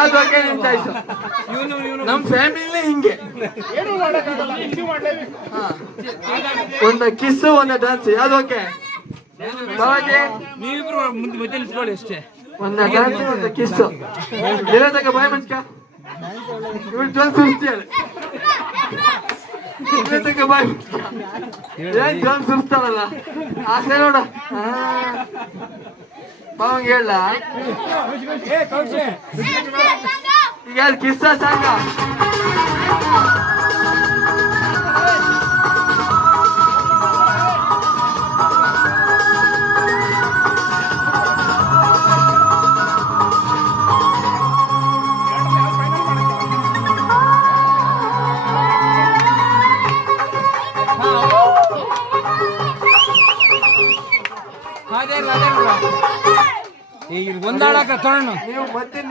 ಯಾವ್ದು ಓಕೆ ನಿಮ್ ಚಾಯ್ಸ್? ನಮ್ ಫ್ಯಾಮಿಲಿ ಹಿಂಗೆ ಒಂದು ಕಿಸ್ ಒಂದು ಡಾನ್ಸ್ ಯಾವ್ದು ಓಕೆ? ನೀವಿಬ್ರು ಮುಂದೆ ನಿಂತ್ಕೊಳ್ಳಿ ಅಷ್ಟೇ. ಒಂದು ಡಾನ್ಸ್ ಒಂದು ಕಿಸ್ ಇರೋದಾಗ ಬಾಯ್ ಮಚ್ಕ ಇವಳು ಜೋನ್ ಸುರಿಸ್ತೀಯಲ್ಲ ಇರೋದಾಗ ಬಾಯ್ ಮಚ್ಕ ಏನ್ ಜೋನ್ ಸುರಿಸ್ತಾಳಲ್ಲ ಆಸೆ ನೋಡ ಬಾವಂಗೆ ಹೇಳ ಈಗ ಯಾರು ಕಿಸ್ಸ ಸಾಂಗ ಈಗ ಒಂದಾಡಕ ತಗೊಂಡು ನೀವು ಮತ್ತಿನ